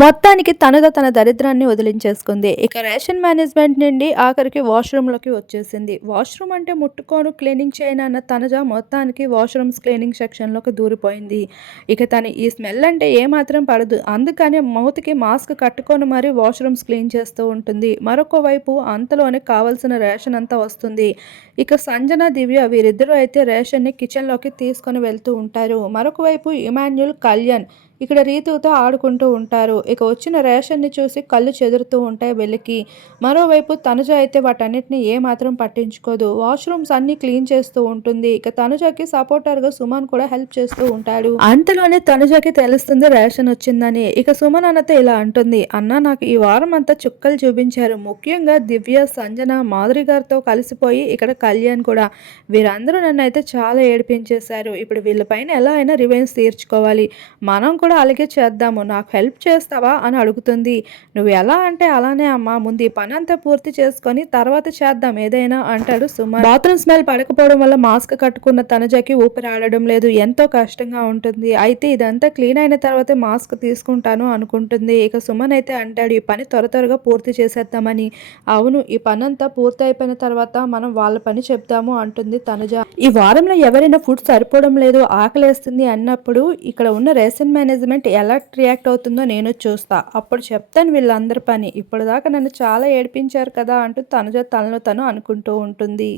మొత్తానికి తనగా తన దరిద్రాన్ని వదిలించేసుకుంది. ఇక రేషన్ మేనేజ్మెంట్ నుండి ఆఖరికి వాష్రూమ్లోకి వచ్చేసింది. వాష్రూమ్ అంటే ముట్టుకోను క్లీనింగ్ చేయనన్న తనజ మొత్తానికి వాష్రూమ్స్ క్లీనింగ్ సెక్షన్లోకి దూరిపోయింది. ఇక తను ఈ స్మెల్ అంటే ఏమాత్రం పడదు. అందుకని మౌత్కి మాస్క్ కట్టుకొని మరీ వాష్రూమ్స్ క్లీన్ చేస్తూ ఉంటుంది. మరొక వైపు అంతలోనే కావాల్సిన రేషన్ అంతా వస్తుంది. ఇక సంజన దివ్య వీరిద్దరూ అయితే రేషన్ని కిచెన్లోకి తీసుకొని వెళ్తూ ఉంటారు. మరొక వైపు ఇమాన్యుల్ కళ్యాణ్ ఇక్కడ రీతుతో ఆడుకుంటూ ఉంటారు. ఇక వచ్చిన రేషన్ని చూసి కళ్ళు చెదురుతూ ఉంటాయి వెళ్ళికి మరోవైపు తనుజ అయితే వాటన్నిటిని ఏమాత్రం పట్టించుకోదు. వాష్రూమ్స్ అన్ని క్లీన్ చేస్తూ ఉంటుంది. ఇక తనుజకి సపోర్టర్గా సుమన్ కూడా హెల్ప్ చేస్తూ ఉంటాడు. అంతలోనే తనుజకి తెలుస్తుంది రేషన్ వచ్చిందని. ఇక సుమన్ అన్నతో ఇలా అంటుంది. అన్న నాకు ఈ వారం అంతా చుక్కలు చూపించారు. ముఖ్యంగా దివ్య సంజన మాధురి గారితో కలిసిపోయి ఇక్కడ కళ్యాణ్ కూడా. వీరందరూ నన్ను అయితే చాలా ఏడిపించేశారు. ఇప్పుడు వీళ్ళపైన ఎలా అయినా రివెన్స్ తీర్చుకోవాలి. మనం కూడా అలాగే చేద్దాము. నాకు హెల్ప్ చేస్తావా? అని అడుగుతుంది. నువ్వు ఎలా అంటే అలానే అమ్మా. ముందు ఈ పని అంతా పూర్తి చేసుకొని తర్వాత చేద్దాం. ఏదైనా అంటాడు సుమన్. బాత్రూమ్ స్మెల్ పడకపోవడం వల్ల మాస్క్ కట్టుకున్న తనజకి ఊపిరి ఆడడం లేదు. ఎంతో కష్టంగా ఉంటుంది. అయితే ఇదంతా క్లీన్ అయిన తర్వాతే మాస్క్ తీసుకుంటాను అనుకుంటుంది. ఇక సుమన్ అయితే అంటాడు ఈ పని త్వర త్వరగా పూర్తి చేసేద్దామని. అవును ఈ పని అంతా పూర్తి అయిపోయిన తర్వాత మనం వాళ్ళ పని చెప్దాము అంటుంది తనుజ. ఈ వారంలో ఎవరైనా ఫుడ్ సరిపోవడం లేదు ఆకలేస్తుంది అన్నప్పుడు ఇక్కడ ఉన్న రేషన్ మేనేజ్మెంట్ ఎలా రియాక్ట్ అవుతుందో నేను చూస్తా. అప్పుడు చెప్తాను వీళ్ళందరి పని. ఇప్పుడు దాకా నన్ను చాలా ఏడిపించారు కదా అంటూ తనజ తనలో తను అనుకుంటూ ఉంటుంది.